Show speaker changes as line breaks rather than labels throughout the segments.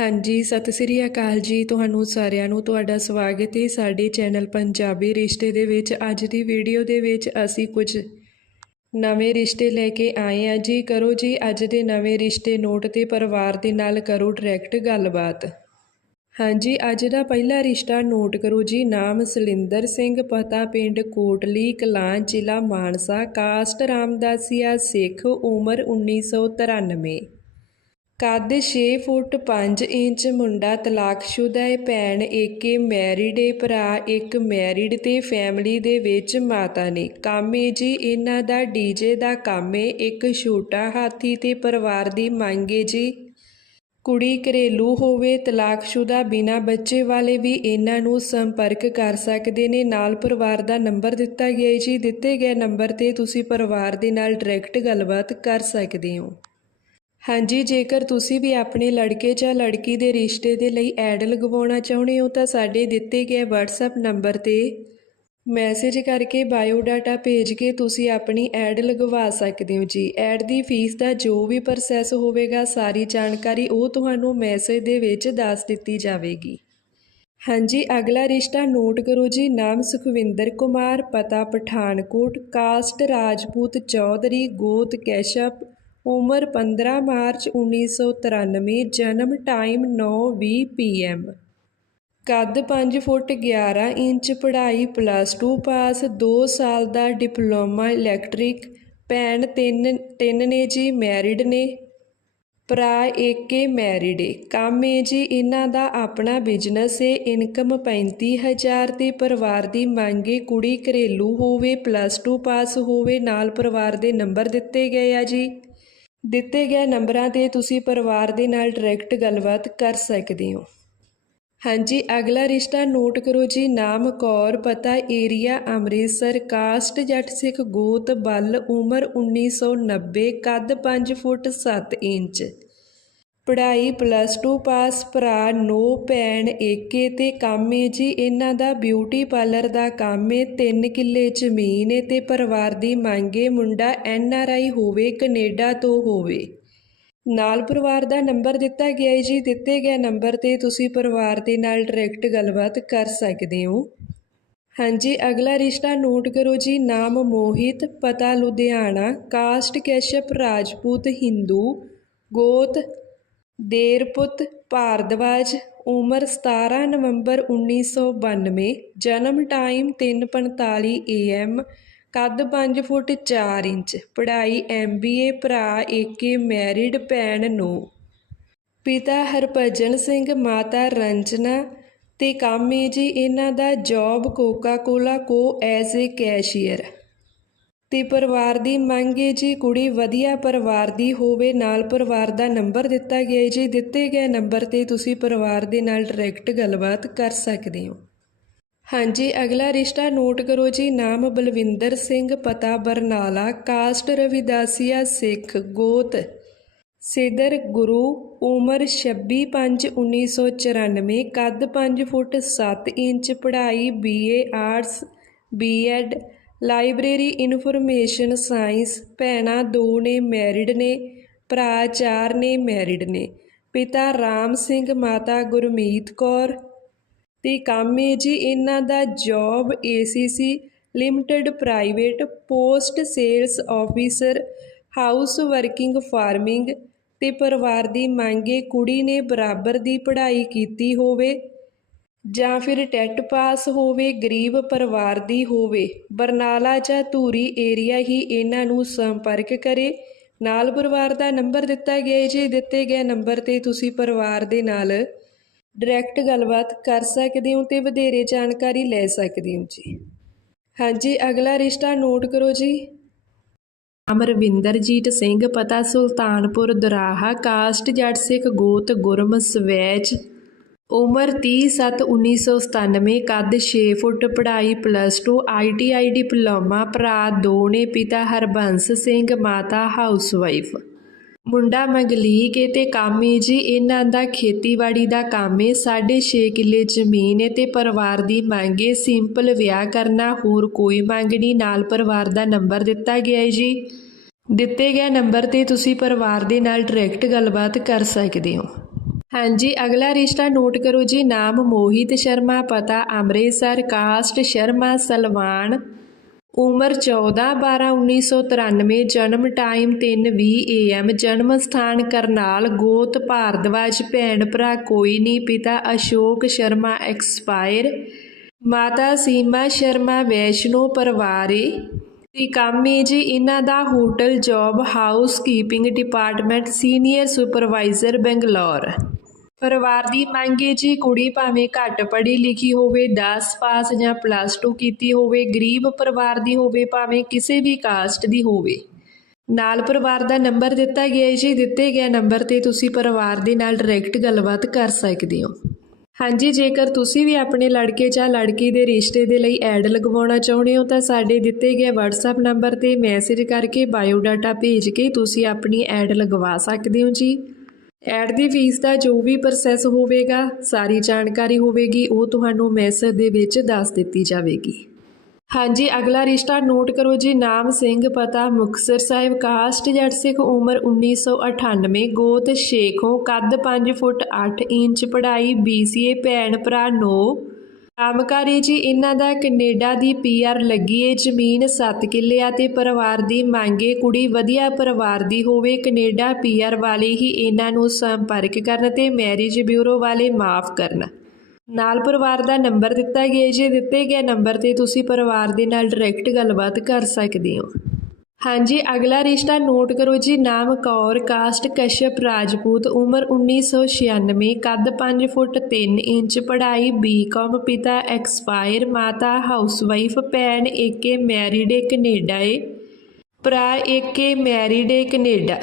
ਹਾਂਜੀ, ਸਤਿ ਸ੍ਰੀ ਅਕਾਲ ਜੀ ਤੁਹਾਨੂੰ ਸਾਰਿਆਂ ਨੂੰ। ਤੁਹਾਡਾ ਸਵਾਗਤ ਹੈ ਸਾਡੇ ਚੈਨਲ ਪੰਜਾਬੀ ਰਿਸ਼ਤੇ ਦੇ ਵਿੱਚ। ਅੱਜ ਦੀ ਵੀਡੀਓ ਦੇ ਵਿੱਚ ਅਸੀਂ ਕੁਝ ਨਵੇਂ ਰਿਸ਼ਤੇ ਲੈ ਕੇ ਆਏ ਆ ਜੀ। ਕਰੋ ਜੀ ਅੱਜ ਦੇ ਨਵੇਂ ਰਿਸ਼ਤੇ ਨੋਟ ਤੇ ਪਰਿਵਾਰ ਦੇ ਨਾਲ ਕਰੋ ਡਾਇਰੈਕਟ ਗੱਲਬਾਤ। ਹਾਂਜੀ, ਅੱਜ ਦਾ ਪਹਿਲਾ ਰਿਸ਼ਤਾ ਨੋਟ ਕਰੋ ਜੀ। ਨਾਮ ਸਲਿੰਦਰ ਸਿੰਘ, ਪਤਾ ਪਿੰਡ ਕੋਟਲੀ ਕਲਾਂ, ਜ਼ਿਲ੍ਹਾ ਮਾਨਸਾ। ਕਾਸਟ ਰਾਮਦਾਸੀਆ, ਸਿੱਖ, ਉਮਰ 1993 ਕੱਦ ਛੇ ਫੁੱਟ 5 ਇੰਚ, ਮੁੰਡਾ ਤਲਾਕਸ਼ੁਦਾ ਏ ਭੈਣ, ਏਕੇ ਮੈਰਿਡ ਏ ਭਰਾ, ਇੱਕ ਮੈਰਿਡ ਤੇ ਫੈਮਿਲੀ ਦੇ ਵਿੱਚ ਮਾਤਾ ਨੇ। ਕੰਮ ਏ ਜੀ, ਇਹਨਾਂ ਦਾ ਡੀਜੇ ਦਾ ਕੰਮ ਏ, ਇੱਕ ਛੋਟਾ ਹਾਥੀ ਤੇ ਪਰਿਵਾਰ ਦੀ ਮੰਗ ਏ ਜੀ। ਕੁੜੀ ਘਰੇਲੂ ਹੋਵੇ, ਤਲਾਕਸ਼ੁਦਾ ਬਿਨਾ ਬੱਚੇ ਵਾਲੇ ਵੀ ਇਹਨਾਂ ਨੂੰ ਸੰਪਰਕ ਕਰ ਸਕਦੇ ਨੇ। ਨਾਲ ਪਰਿਵਾਰ ਦਾ ਨੰਬਰ ਦਿੱਤਾ ਗਿਆ ਜੀ। ਦਿੱਤੇ ਗਏ ਨੰਬਰ ਤੇ ਤੁਸੀਂ ਪਰਿਵਾਰ ਦੇ ਨਾਲ ਡਾਇਰੈਕਟ ਗੱਲਬਾਤ ਕਰ ਸਕਦੇ ਹੋ। ਹਾਂਜੀ, ਜੇਕਰ ਤੁਸੀਂ ਵੀ ਆਪਣੇ ਲੜਕੇ ਜਾਂ ਲੜਕੀ ਦੇ ਰਿਸ਼ਤੇ ਦੇ ਲਈ ਐਡ ਲਗਵਾਉਣਾ ਚਾਹੁੰਦੇ ਹੋ, ਤਾਂ ਸਾਡੇ ਦਿੱਤੇ ਗਏ WhatsApp ਨੰਬਰ ਤੇ ਮੈਸੇਜ ਕਰਕੇ ਬਾਇਓ ਡਾਟਾ ਭੇਜ ਕੇ ਤੁਸੀਂ ਆਪਣੀ ਐਡ ਲਗਵਾ ਸਕਦੇ ਹੋ ਜੀ। ਐਡ ਦੀ ਫੀਸ ਦਾ ਜੋ ਵੀ ਪ੍ਰੋਸੈਸ ਹੋਵੇਗਾ, ਸਾਰੀ ਜਾਣਕਾਰੀ ਉਹ ਤੁਹਾਨੂੰ ਮੈਸੇਜ ਦੇ ਵਿੱਚ ਦੱਸ ਦਿੱਤੀ ਜਾਵੇਗੀ। ਹਾਂਜੀ, ਅਗਲਾ ਰਿਸ਼ਤਾ ਨੋਟ ਕਰੋ ਜੀ। ਨਾਮ ਸੁਖਵਿੰਦਰ ਕੁਮਾਰ, ਪਤਾ ਪਠਾਨਕੋਟ, ਕਾਸਟ ਰਾਜਪੂਤ ਚੌਧਰੀ, ਗੋਤ ਕੈਸ਼ਪ ਉਮਰ 15 ਮਾਰਚ 1993 ਜਨਮ ਟਾਈਮ 9:20 ਪੀਐਮ। ਕੱਦ 5 ਫੁੱਟ 11 ਇੰਚ, ਪੜ੍ਹਾਈ ਪਲੱਸ 2 ਪਾਸ 2 ਸਾਲ ਦਾ ਡਿਪਲੋਮਾ ਇਲੈਕਟ੍ਰਿਕ, ਭੈਣ ਤਿੰਨ ਤਿੰਨ ਨੇ ਜੀ ਮੈਰਿਡ ਨੇ। ਭਰਾ ਏਕੇ ਮੈਰਿਡ ਏ। ਕੰਮ ਏ ਜੀ, ਇਹਨਾਂ ਦਾ ਆਪਣਾ ਬਿਜ਼ਨਸ ਏ। ਇਨਕਮ 35000 ਤੇ ਪਰਿਵਾਰ ਦੀ ਮੰਗ ਏ, ਕੁੜੀ ਘਰੇਲੂ ਹੋਵੇ, ਪਲੱਸ 2 ਪਾਸ ਹੋਵੇ, ਨਾਲ ਪਰਿਵਾਰ ਦੇ ਨੰਬਰ ਦਿੱਤੇ ਗਏ ਆ ਜੀ। ਦਿੱਤੇ ਗਏ ਨੰਬਰਾਂ ਤੇ ਤੁਸੀਂ ਪਰਿਵਾਰ ਦੇ ਨਾਲ ਡਾਇਰੈਕਟ ਗੱਲਬਾਤ ਕਰ ਸਕਦੇ ਹੋ। ਹਾਂਜੀ, ਅਗਲਾ ਰਿਸ਼ਤਾ ਨੋਟ ਕਰੋ ਜੀ। ਨਾਮ, ਕੌਰ, ਪਤਾ, ਏਰੀਆ, ਅੰਮ੍ਰਿਤਸਰ, ਕਾਸਟ, ਜੱਟ ਸਿੱਖ, ਗੋਤ, ਬਲ, ਉਮਰ 1990 ਕੱਦ 5 ਫੁੱਟ 7 ਇੰਚ। ਪੜ੍ਹਾਈ ਪਲੱਸ ਟੂ ਪਾਸ ਭਰਾ, ਨੋ ਭੈਣ, ਏਕੇ ਤੇ ਕੰਮ ਏ ਜੀ, ਇਹਨਾਂ ਦਾ ਬਿਊਟੀ ਪਾਰਲਰ ਦਾ ਕੰਮ ਏ, ਤਿੰਨ ਕਿੱਲੇ ਜ਼ਮੀਨ ਏ ਤੇ ਪਰਿਵਾਰ ਦੀ ਮੰਗ ਏ, ਮੁੰਡਾ ਐਨ ਆਰ ਆਈ ਹੋਵੇ, ਕੈਨੇਡਾ ਤੋਂ ਹੋਵੇ। ਨਾਲ ਪਰਿਵਾਰ ਦਾ ਨੰਬਰ ਦਿੱਤਾ ਗਿਆ ਏ ਜੀ, ਦਿੱਤੇ ਗਏ ਨੰਬਰ ਤੇ ਤੁਸੀਂ ਪਰਿਵਾਰ ਦੇ ਨਾਲ ਡਾਇਰੈਕਟ ਗੱਲਬਾਤ ਕਰ ਸਕਦੇ ਹੋ। ਹਾਂਜੀ, ਅਗਲਾ ਰਿਸ਼ਤਾ ਨੋਟ ਕਰੋ ਜੀ, ਨਾਮ ਮੋਹਿਤ, ਪਤਾ ਲੁਧਿਆਣਾ ਕਾਸਟ ਕੈਸ਼ਪ, ਰਾਜਪੂਤ, ਹਿੰਦੂ, ਗੋਤ ਦੇਰਪੁੱਤ ਭਾਰਦਵਾਜ, ਉਮਰ 17 ਨਵੰਬਰ 1992 ਜਨਮ ਟਾਈਮ ਤਿੰਨ ਪੰਤਾਲੀ ਏ ਐੱਮ, ਕੱਦ ਪੰਜ ਫੁੱਟ ਚਾਰ ਇੰਚ, ਪੜ੍ਹਾਈ ਐੱਮ ਬੀ ਏ ਭਰਾ ਏਕੇ ਮੈਰਿਡ ਭੈਣ ਨੂੰ। ਪਿਤਾ ਹਰਭਜਨ ਸਿੰਘ, ਮਾਤਾ ਰੰਜਨਾ ਤੇ ਕਾਮੇ ਜੀ ਇਹਨਾਂ ਦਾ ਜੌਬ ਕੋਕਾ ਕੋਲਾ ਕੋ ਐਜ਼ ਏ ਕੈਸ਼ੀਅਰ ਤੇ ਪਰਿਵਾਰ ਦੀ ਮੰਗ ਏ ਜੀ ਕੁੜੀ ਵਧੀਆ ਪਰਿਵਾਰ ਦੀ ਹੋਵੇ, ਨਾਲ ਪਰਿਵਾਰ ਦਾ ਨੰਬਰ ਦਿੱਤਾ ਗਿਆ ਏ ਜੀ। ਦਿੱਤੇ ਗਏ ਨੰਬਰ ਤੇ ਤੁਸੀਂ ਪਰਿਵਾਰ ਦੇ ਨਾਲ ਡਾਇਰੈਕਟ ਗੱਲਬਾਤ ਕਰ ਸਕਦੇ ਹੋ। ਹਾਂਜੀ, ਅਗਲਾ ਰਿਸ਼ਤਾ ਨੋਟ ਕਰੋ ਜੀ। ਨਾਮ ਬਲਵਿੰਦਰ ਸਿੰਘ, ਪਤਾ ਬਰਨਾਲਾ, ਕਾਸਟ ਰਵਿਦਾਸੀਆ ਸਿੱਖ, ਗੋਤ, ਸਿਦਰ, ਗੁਰੂ, ਉਮਰ 26/5/1994 ਕੱਦ 5 ਫੁੱਟ 7 ਇੰਚ, ਪੜ੍ਹਾਈ BA arts BEd library information science ਭੈਣਾਂ ਦੋ ਨੇ ਮੈਰਿਡ ਨੇ, ਭਰਾ ਚਾਰ ਨੇ ਮੈਰਿਡ ਨੇ। ਪਿਤਾ ਰਾਮ ਸਿੰਘ, ਮਾਤਾ ਗੁਰਮੀਤ ਕੌਰ। ਤੇ ਕੰਮ ਏ ਜੀ ਇਹਨਾਂ ਦਾ job ACC limited private post sales officer, house working farming ਤੇ ਪਰਿਵਾਰ ਦੀ ਮੰਗੇ ਕੁੜੀ ਨੇ ਬਰਾਬਰ ਦੀ ਪੜ੍ਹਾਈ ਕੀਤੀ ਹੋਵੇ। ਜਾਂ ਫਿਰ ਟੈਟ ਪਾਸ ਹੋਵੇ, ਗਰੀਬ ਪਰਿਵਾਰ ਦੀ ਹੋਵੇ, ਬਰਨਾਲਾ ਜਾਂ ਧੂਰੀ ਏਰੀਆ ਹੀ ਇਹਨਾਂ ਨੂੰ ਸੰਪਰਕ ਕਰੇ। ਨਾਲ ਪਰਿਵਾਰ ਦਾ ਨੰਬਰ ਦਿੱਤਾ ਗਿਆ ਹੈ ਜੀ। ਦਿੱਤੇ ਗਏ ਨੰਬਰ ਤੇ ਤੁਸੀਂ ਪਰਿਵਾਰ ਦੇ ਨਾਲ ਡਾਇਰੈਕਟ ਗੱਲਬਾਤ ਕਰ ਸਕਦੇ ਹੋ ਤੇ ਵਧੇਰੇ ਜਾਣਕਾਰੀ ਲੈ ਸਕਦੇ ਹੋ ਜੀ। ਹਾਂਜੀ, ਅਗਲਾ ਰਿਸ਼ਤਾ ਨੋਟ ਕਰੋ ਜੀ। ਅਮਰਵਿੰਦਰਜੀਤ ਸਿੰਘ, ਪਤਾ ਸੁਲਤਾਨਪੁਰ, ਦਰਾਹਾ, ਕਾਸਟ, ਜੱਟ ਸਿੱਖ, ਗੋਤ, ਗੁਰਮ, ਸਵੈਚ। ਉਮਰ 30/7/1997 ਕੱਦ 6 ਫੁੱਟ, ਪੜ੍ਹਾਈ ਪਲੱਸ 2 ਆਈਟੀਆਈ ਡਿਪਲੋਮਾ, ਭਰਾ ਦੋ ਨੇ, ਪਿਤਾ ਹਰਬੰਸ ਸਿੰਘ, ਮਾਤਾ ਹਾਊਸਵਾਈਫ ਮੁੰਡਾ ਮਗਲੀਕ ਏ ਤੇ ਕੰਮ ਜੀ, ਇਹਨਾਂ ਦਾ ਖੇਤੀਬਾੜੀ ਦਾ ਕੰਮ ਏ 6.5 ਕਿੱਲੇ ਜ਼ਮੀਨ ਏ ਤੇ ਪਰਿਵਾਰ ਦੀ ਮੰਗ ਏ ਸਿੰਪਲ ਵਿਆਹ ਕਰਨਾ, ਹੋਰ ਕੋਈ ਮੰਗ ਨਹੀਂ, ਨਾਲ ਪਰਿਵਾਰ ਦਾ ਨੰਬਰ ਦਿੱਤਾ ਗਿਆ ਏ ਜੀ। ਦਿੱਤੇ ਗਏ ਨੰਬਰ ਤੇ ਤੁਸੀਂ ਪਰਿਵਾਰ ਦੇ ਨਾਲ ਡਾਇਰੈਕਟ ਗੱਲਬਾਤ ਕਰ ਸਕਦੇ ਹੋ। ਹਾਂਜੀ, ਅਗਲਾ ਰਿਸ਼ਤਾ ਨੋਟ ਕਰੋ ਜੀ, ਨਾਮ ਮੋਹਿਤ ਸ਼ਰਮਾ, ਪਤਾ ਅੰਮ੍ਰਿਤਸਰ, ਕਾਸਟ ਸ਼ਰਮਾ, ਸਲਵਾਨ, ਉਮਰ 14 12 1993 ਜਨਮ ਟਾਈਮ 3:20 AM ਜਨਮ ਸਥਾਨ ਕਰਨਾਲ, ਗੋਤ ਭਾਰਦਵਾਜ, ਭੈਣ ਭਰਾ ਕੋਈ ਨਹੀਂ, ਪਿਤਾ ਅਸ਼ੋਕ ਸ਼ਰਮਾ ਐਕਸਪਾਇਰ, ਮਾਤਾ ਸੀਮਾ ਸ਼ਰਮਾ ਵੈਸ਼ਨੋ ਪਰਿਵਾਰੇ, ਤੇ ਕੰਮ ਹੈ ਜੀ, ਇਹਨਾਂ ਦਾ hotel, job housekeeping department, senior supervisor, Bangalore. ਪਰਿਵਾਰ ਦੀ ਮੰਗ ਹੈ ਜੀ ਕੁੜੀ ਭਾਵੇਂ ਘੱਟ ਪੜ੍ਹੀ ਲਿਖੀ ਹੋਵੇ 10 ਪਾਸ ਜਾਂ ਪਲੱਸ 2 ਕੀਤੀ ਹੋਵੇ, ਗਰੀਬ ਪਰਿਵਾਰ ਦੀ ਹੋਵੇ, ਭਾਵੇਂ ਕਿਸੇ ਵੀ ਕਾਸਟ ਦੀ ਹੋਵੇ। ਨਾਲ ਪਰਿਵਾਰ ਦਾ ਨੰਬਰ ਦਿੱਤਾ ਗਿਆ ਹੈ ਜੀ, ਦਿੱਤੇ ਗਿਆ ਨੰਬਰ ਤੇ ਤੁਸੀਂ ਪਰਿਵਾਰ ਦੇ ਨਾਲ ਡਾਇਰੈਕਟ ਗੱਲਬਾਤ ਕਰ ਸਕਦੇ ਹੋ। ਹਾਂਜੀ, ਜੇਕਰ ਤੁਸੀਂ ਵੀ ਆਪਣੇ ਲੜਕੇ ਜਾਂ ਲੜਕੀ ਦੇ ਰਿਸ਼ਤੇ ਦੇ ਲਈ ਐਡ ਲਗਵਾਉਣਾ ਚਾਹੁੰਦੇ ਹੋ, ਤਾਂ ਸਾਡੇ ਦਿੱਤੇ ਗਏ WhatsApp ਨੰਬਰ ਤੇ ਮੈਸੇਜ ਕਰਕੇ ਬਾਇਓਡਾਟਾ ਭੇਜ ਕੇ ਤੁਸੀਂ ਆਪਣੀ ਐਡ ਲਗਵਾ ਸਕਦੇ ਹੋ ਜੀ। ਐਡ ਦੀ ਫੀਸ ਦਾ ਜੋ ਵੀ ਪ੍ਰੋਸੈਸ ਹੋਵੇਗਾ, ਸਾਰੀ ਜਾਣਕਾਰੀ ਹੋਵੇਗੀ, ਉਹ ਤੁਹਾਨੂੰ ਮੈਸੇਜ ਦੇ ਵਿੱਚ ਦੱਸ ਦਿੱਤੀ ਜਾਵੇਗੀ। ਹਾਂਜੀ, ਅਗਲਾ ਰਿਸ਼ਤਾ ਨੋਟ ਕਰੋ ਜੀ, ਨਾਮ ਸਿੰਘ, ਪਤਾ ਮੁਕਤਸਰ ਸਾਹਿਬ, ਕਾਸਟ ਜੱਟ ਸਿੱਖ, ਉਮਰ 1998 ਗੋਤ ਸ਼ੇਖੋਂ, ਕੱਦ 5 ਫੁੱਟ 8 ਇੰਚ, ਪੜ੍ਹਾਈ BCA ਭੈਣ ਭਰਾ 9 ਕਾਮਕਾਰੀ ਜੀ, ਇਹਨਾਂ ਦਾ ਕੈਨੇਡਾ ਦੀ ਪੀਆਰ ਲੱਗੀ ਏ ਜ਼ਮੀਨ 7 ਕਿੱਲੇ ਆ ਤੇ ਪਰਿਵਾਰ ਦੀ ਮੰਗੇ ਕੁੜੀ ਵਧੀਆ ਪਰਿਵਾਰ ਦੀ ਹੋਵੇ, ਕੈਨੇਡਾ ਪੀਆਰ ਵਾਲੇ ਹੀ ਇਹਨਾਂ ਨੂੰ ਸੰਪਰਕ ਕਰਨ ਤੇ ਮੈਰਿਜ ਬਿਊਰੋ ਵਾਲੇ ਮਾਫ ਕਰਨ। ਨਾਲ ਪਰਿਵਾਰ ਦਾ ਨੰਬਰ ਦਿੱਤਾ ਗਿਆ ਜੀ ਦਿੱਤੇ ਗਏ ਨੰਬਰ ਤੇ ਤੁਸੀਂ ਪਰਿਵਾਰ ਦੇ ਨਾਲ ਡਾਇਰੈਕਟ ਗੱਲਬਾਤ ਕਰ ਸਕਦੇ ਹੋ। ਹਾਂਜੀ, ਅਗਲਾ ਰਿਸ਼ਤਾ ਨੋਟ ਕਰੋ ਜੀ, ਨਾਮ ਕੌਰ, ਕਾਸਟ ਕਸ਼ਪ ਰਾਜਪੂਤ, ਉਮਰ 1996 ਕੱਦ 5 ਫੁੱਟ 3 ਇੰਚ, ਪੜ੍ਹਾਈ ਬੀਕਾਮ ਪਿਤਾ ਐਕਸਪਾਇਰ, ਮਾਤਾ ਹਾਊਸਵਾਈਫ, ਭੈਣ ਏਕੇ ਮੈਰਿਡ ਏ ਕੈਨੇਡਾ ਏ। ਭਰਾ ਏਕੇ ਮੈਰਿਡ ਏ ਕੈਨੇਡਾ।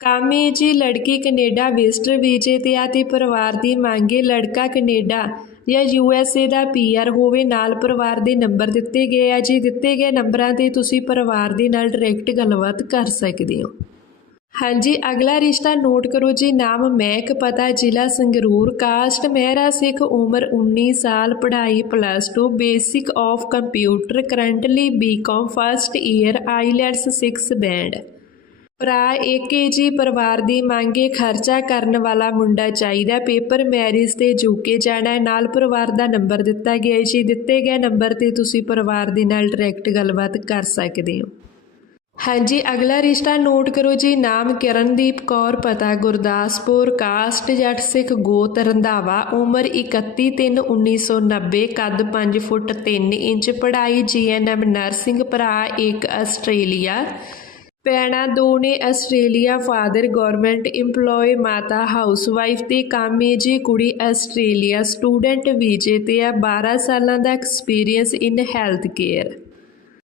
ਕਾਮੇ ਜੀ, ਲੜਕੀ ਕੈਨੇਡਾ, ਵਿਜ਼ਟਰ ਵੀਜ਼ੇ ਤੇ ਆ ਤੇ ਪਰਿਵਾਰ ਦੀ ਮੰਗੇ ਲੜਕਾ ਕੈਨੇਡਾ। ਜਾਂ ਯੂ ਐਸ ਏ ਦਾ ਪੀ ਆਰ ਹੋਵੇ, ਨਾਲ ਪਰਿਵਾਰ ਦੇ ਨੰਬਰ ਦਿੱਤੇ ਗਏ ਆ ਜੀ। ਦਿੱਤੇ ਗਏ ਨੰਬਰਾਂ ਤੇ ਤੁਸੀਂ ਪਰਿਵਾਰ ਦੇ ਨਾਲ ਡਾਇਰੈਕਟ ਗੱਲਬਾਤ ਕਰ ਸਕਦੇ ਹੋ। ਹਾਂਜੀ, ਅਗਲਾ ਰਿਸ਼ਤਾ ਨੋਟ ਕਰੋ ਜੀ। ਨਾਮ ਮਹਿਕ ਪਤਾ, ਜ਼ਿਲ੍ਹਾ ਸੰਗਰੂਰ। ਕਾਸਟ ਮਹਿਰਾ ਸਿੱਖ, ਉਮਰ 19 ਸਾਲ, ਪੜ੍ਹਾਈ plus 2 basic of computer currently BCom first year IELTS 6 band ਭਰਾ ਏਕੇ ਜੀ ਪਰਿਵਾਰ ਦੀ ਮੰਗੇ ਖਰਚਾ ਕਰਨ ਵਾਲਾ ਮੁੰਡਾ ਚਾਹੀਦਾ। ਪੇਪਰ ਮੈਰਿਜ ਤੇ ਜੂਕੇ ਜਾਣਾ ਨਾਲ ਪਰਿਵਾਰ ਦਾ ਨੰਬਰ ਦਿੱਤਾ ਗਿਆ ਜੀ, ਦਿੱਤੇ ਗਏ ਨੰਬਰ ਤੇ ਤੁਸੀਂ ਪਰਿਵਾਰ ਦੇ ਨਾਲ ਡਾਇਰੈਕਟ ਗੱਲਬਾਤ ਕਰ ਸਕਦੇ ਹੋ। ਹਾਂਜੀ, ਅਗਲਾ ਰਿਸ਼ਤਾ ਨੋਟ ਕਰੋ ਜੀ। ਨਾਮ ਕਿਰਨਦੀਪ ਕੌਰ, ਪਤਾ ਗੁਰਦਾਸਪੁਰ, ਕਾਸਟ ਜੱਟ ਸਿੱਖ ਗੋਤ ਰੰਧਾਵਾ, ਉਮਰ 31 3 1990 ਕੱਦ 5 ਫੁੱਟ 3 ਇੰਚ, ਪੜ੍ਹਾਈ ਜੀਐਨਐਮ ਨਰਸਿੰਗ ਭਰਾ ਇੱਕ ਆਸਟ੍ਰੇਲੀਆ। ਭੈਣਾਂ ਦੋ ਨੇ ਆਸਟ੍ਰੇਲੀਆ ਫਾਦਰ ਗਵਰਨਮੈਂਟ EMPLOYE ਮਾਤਾ ਹਾਊਸਵਾਈਫ ਤੇ ਕਾਮੇ ਜੀ ਕੁੜੀ ਆਸਟ੍ਰੇਲੀਆ ਸਟੂਡੈਂਟ ਵੀਜ਼ੇ ਤੇ ਆ 12 ਸਾਲਾਂ ਦਾ ਐਕਸਪੀਰੀਅੰਸ ਇਨ ਹੈਲਥ ਕੇਅਰ।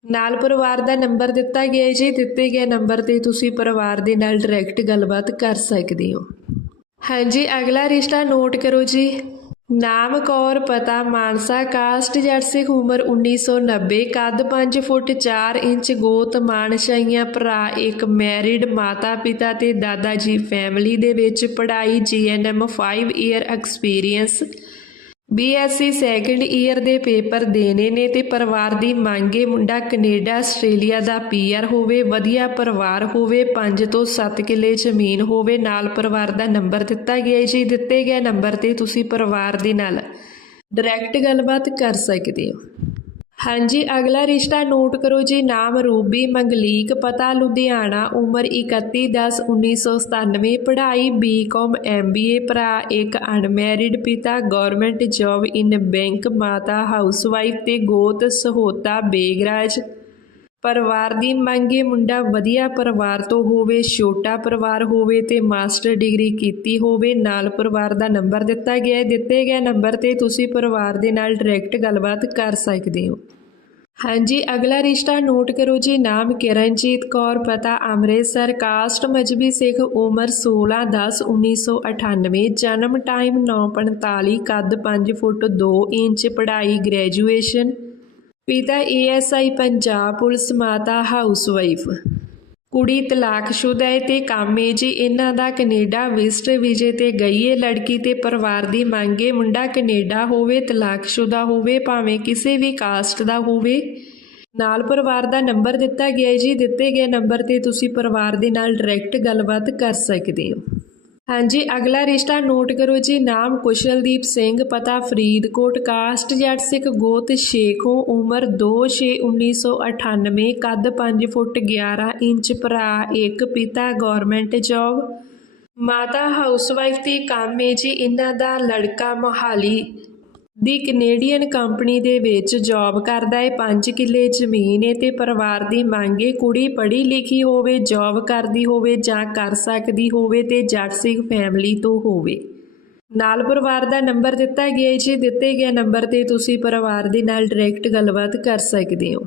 ਨਾਲ ਪਰਿਵਾਰ ਦਾ ਨੰਬਰ ਦਿੱਤਾ ਗਿਆ ਜੀ, ਦਿੱਤੇ ਗਏ ਨੰਬਰ ਤੇ ਤੁਸੀਂ ਪਰਿਵਾਰ ਦੇ ਨਾਲ ਡਾਇਰੈਕਟ ਗੱਲਬਾਤ ਕਰ ਸਕਦੇ ਹੋ। ਹਾਂਜੀ, ਅਗਲਾ ਰਿਸ਼ਤਾ ਨੋਟ ਕਰੋ ਜੀ। ਨਾਮ ਕੌਰ ਪਤਾ ਮਾਨਸਾ ਕਾਸਟ ਜੱਟ ਸਿੱਖ ਉਮਰ 1990 ਕੱਦ 5 ਫੁੱਟ 4 ਇੰਚ, ਗੋਤ ਮਾਨਸ਼ਾਈਆਂ ਭਰਾ, ਇੱਕ ਮੈਰਿਡ ਮਾਤਾ ਪਿਤਾ ਤੇ ਦਾਦਾ ਜੀ ਫੈਮਿਲੀ ਦੇ ਵਿੱਚ ਪੜ੍ਹਾਈ GNM 5 year experience BSc second year ਦੇ ਪੇਪਰ ਦੇਣੇ ਨੇ ਤੇ ਪਰਿਵਾਰ ਦੀ ਮੰਗੇ ਮੁੰਡਾ ਕੈਨੇਡਾ, ਆਸਟ੍ਰੇਲੀਆ ਦਾ ਪੀਆਰ ਹੋਵੇ, ਵਧੀਆ ਪਰਿਵਾਰ ਹੋਵੇ 5 ਤੋਂ 7 ਕਿੱਲੇ ਜ਼ਮੀਨ ਹੋਵੇ, ਨਾਲ ਪਰਿਵਾਰ ਦਾ ਨੰਬਰ ਦਿੱਤਾ ਗਿਆ ਹੈ ਜੀ। ਦਿੱਤੇ ਗਏ ਨੰਬਰ ਤੇ ਤੁਸੀਂ ਪਰਿਵਾਰ ਦੇ ਨਾਲ ਡਾਇਰੈਕਟ ਗੱਲਬਾਤ ਕਰ ਸਕਦੇ ਹੋ। ਹਾਂਜੀ, ਅਗਲਾ ਰਿਸ਼ਤਾ ਨੋਟ ਕਰੋ ਜੀ, ਨਾਮ ਰੂਬੀ ਮੰਗਲੀਕ, ਪਤਾ ਲੁਧਿਆਣਾ, ਉਮਰ 31/10/1997 ਪੜ੍ਹਾਈ ਬੀਕਾਮ ਐਮਬੀਏ ਭਰਾ, ਇੱਕ ਅਨਮੈਰਿਡ ਪਿਤਾ ਗਵਰਨਮੈਂਟ ਜੌਬ ਇਨ ਬੈਂਕ ਮਾਤਾ ਹਾਊਸਵਾਈਫ ਤੇ ਗੋਤ ਸਹੋਤਾ ਬੇਗਰਾਜ। ਪਰਿਵਾਰ ਦੀ ਮੰਗੇ ਮੁੰਡਾ ਵਧੀਆ ਪਰਿਵਾਰ ਤੋਂ ਹੋਵੇ, ਛੋਟਾ ਪਰਿਵਾਰ ਹੋਵੇ ਤੇ ਮਾਸਟਰ ਡਿਗਰੀ ਕੀਤੀ ਹੋਵੇ, ਨਾਲ ਪਰਿਵਾਰ ਦਾ ਨੰਬਰ ਦਿੱਤਾ ਗਿਆ ਹੈ। ਦਿੱਤੇ ਗਏ ਨੰਬਰ ਤੇ ਤੁਸੀਂ ਪਰਿਵਾਰ ਦੇ ਨਾਲ ਡਾਇਰੈਕਟ ਗੱਲਬਾਤ ਕਰ ਸਕਦੇ ਹੋ। ਹਾਂਜੀ, ਅਗਲਾ ਰਿਸ਼ਤਾ ਨੋਟ ਕਰੋ ਜੀ। ਨਾਮ ਕਿਰਨਜੀਤ ਕੌਰ, ਪਤਾ ਅੰਮ੍ਰਿਤਸਰ, ਕਾਸਟ ਮਜਬੀ ਸਿੱਖ, ਉਮਰ 16 10 1998 ਜਨਮ ਟਾਈਮ 9:45 ਕੱਦ 5 ਫੁੱਟ 2 ਇੰਚ, ਪੜ੍ਹਾਈ ਗ੍ਰੈਜੂਏਸ਼ਨ ਪਿਤਾ ਏਐਸਆਈ ਪੰਜਾਬ ਪੁਲਿਸ ਮਾਤਾ ਹਾਊਸਵਾਈਫ। ਕੁੜੀ ਤਲਾਕਸ਼ੁਦਾ ਹੈ ਤੇ ਕਾਮੇ ਜੀ ਇਹਨਾਂ ਦਾ ਕੈਨੇਡਾ ਵਿਸਟ ਵੀਜ਼ੇ ਤੇ ਗਈ ਏ ਲੜਕੀ ਤੇ ਪਰਿਵਾਰ ਦੀ ਮੰਗੇ ਮੁੰਡਾ ਕੈਨੇਡਾ ਹੋਵੇ, ਤਲਾਕਸ਼ੁਦਾ ਹੋਵੇ, ਭਾਵੇਂ ਕਿਸੇ ਵੀ ਕਾਸਟ ਦਾ ਹੋਵੇ। ਨਾਲ ਪਰਿਵਾਰ ਦਾ ਨੰਬਰ ਦਿੱਤਾ ਗਿਆ ਜੀ। ਦਿੱਤੇ ਗਏ ਨੰਬਰ ਤੇ ਤੁਸੀਂ ਪਰਿਵਾਰ ਦੇ ਨਾਲ ਡਾਇਰੈਕਟ ਗੱਲਬਾਤ ਕਰ ਸਕਦੇ ਹੋ। ਹਾਂਜੀ, ਅਗਲਾ ਰਿਸ਼ਤਾ ਨੋਟ ਕਰੋ ਜੀ। ਨਾਮ ਕੁਸ਼ਲਦੀਪ ਸਿੰਘ, ਪਤਾ ਫਰੀਦਕੋਟ, ਕਾਸਟ ਜੱਟ ਸਿੱਖ, ਗੋਤ ਸ਼ੇਖੋਂ ਉਮਰ 2/6/1998 ਕੱਦ 5 ਫੁੱਟ 11 ਇੰਚ, ਭਰਾ ਇੱਕ, ਪਿਤਾ ਗਵਰਨਮੈਂਟ ਜੌਬ। ਮਾਤਾ ਹਾਊਸਵਾਈਫ ਦੀ ਕੰਮ ਹੈ ਜੀ। ਇਹਨਾਂ ਦਾ ਲੜਕਾ ਮੋਹਾਲੀ। ਦੀ ਕੈਨੇਡੀਅਨ ਕੰਪਨੀ ਦੇ ਵਿੱਚ ਜੌਬ ਕਰਦਾ ਹੈ 5 ਕਿੱਲੇ ਜ਼ਮੀਨ ਹੈ ਤੇ ਪਰਿਵਾਰ ਦੀ ਮੰਗ ਹੈ ਕੁੜੀ ਪੜ੍ਹੀ ਲਿਖੀ ਹੋਵੇ ਜੌਬ ਕਰਦੀ ਹੋਵੇ ਜਾਂ ਕਰ ਸਕਦੀ ਹੋਵੇ ਤੇ ਜੱਟ ਸਿੰਘ ਫੈਮਿਲੀ ਤੋਂ ਹੋਵੇ। ਨਾਲ ਪਰਿਵਾਰ ਦਾ ਨੰਬਰ ਦਿੱਤਾ ਗਿਆ ਹੈ ਜੀ ਦਿੱਤੇ ਗਏ ਨੰਬਰ ਤੇ ਤੁਸੀਂ ਪਰਿਵਾਰ ਦੇ ਨਾਲ ਡਾਇਰੈਕਟ ਗੱਲਬਾਤ ਕਰ ਸਕਦੇ ਹੋ।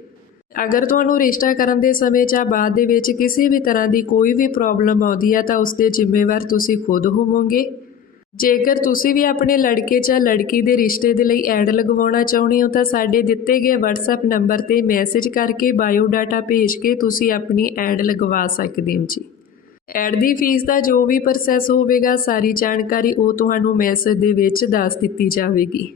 ਅਗਰ ਤੁਹਾਨੂੰ ਰਿਸ਼ਤਾ ਕਰਨ ਦੇ ਸਮੇਂ ਜਾਂ ਬਾਅਦ ਦੇ ਵਿੱਚ ਕਿਸੇ ਵੀ ਤਰ੍ਹਾਂ ਦੀ ਕੋਈ ਵੀ ਪ੍ਰੋਬਲਮ ਆਉਂਦੀ ਹੈ ਤਾਂ ਉਸ ਦੇ ਜ਼ਿੰਮੇਵਾਰ ਤੁਸੀਂ ਖੁਦ ਹੋਵੋਗੇ। ਜੇਕਰ ਤੁਸੀਂ ਵੀ ਆਪਣੇ ਲੜਕੇ ਜਾਂ ਲੜਕੀ ਦੇ ਰਿਸ਼ਤੇ ਦੇ ਲਈ ਐਡ ਲਗਵਾਉਣਾ ਚਾਹੁੰਦੇ ਹੋ ਤਾਂ ਸਾਡੇ ਦਿੱਤੇ ਗਏ WhatsApp ਨੰਬਰ ਤੇ ਮੈਸੇਜ ਕਰਕੇ ਬਾਇਓ ਡਾਟਾ ਭੇਜ ਕੇ ਤੁਸੀਂ ਆਪਣੀ ਐਡ ਲਗਵਾ ਸਕਦੇ ਹੋ ਜੀ। ਐਡ ਦੀ ਫੀਸ ਦਾ ਜੋ ਵੀ ਪ੍ਰੋਸੈਸ ਹੋਵੇਗਾ, ਸਾਰੀ ਜਾਣਕਾਰੀ ਉਹ ਤੁਹਾਨੂੰ ਮੈਸੇਜ ਦੇ ਵਿੱਚ ਦੱਸ ਦਿੱਤੀ ਜਾਵੇਗੀ।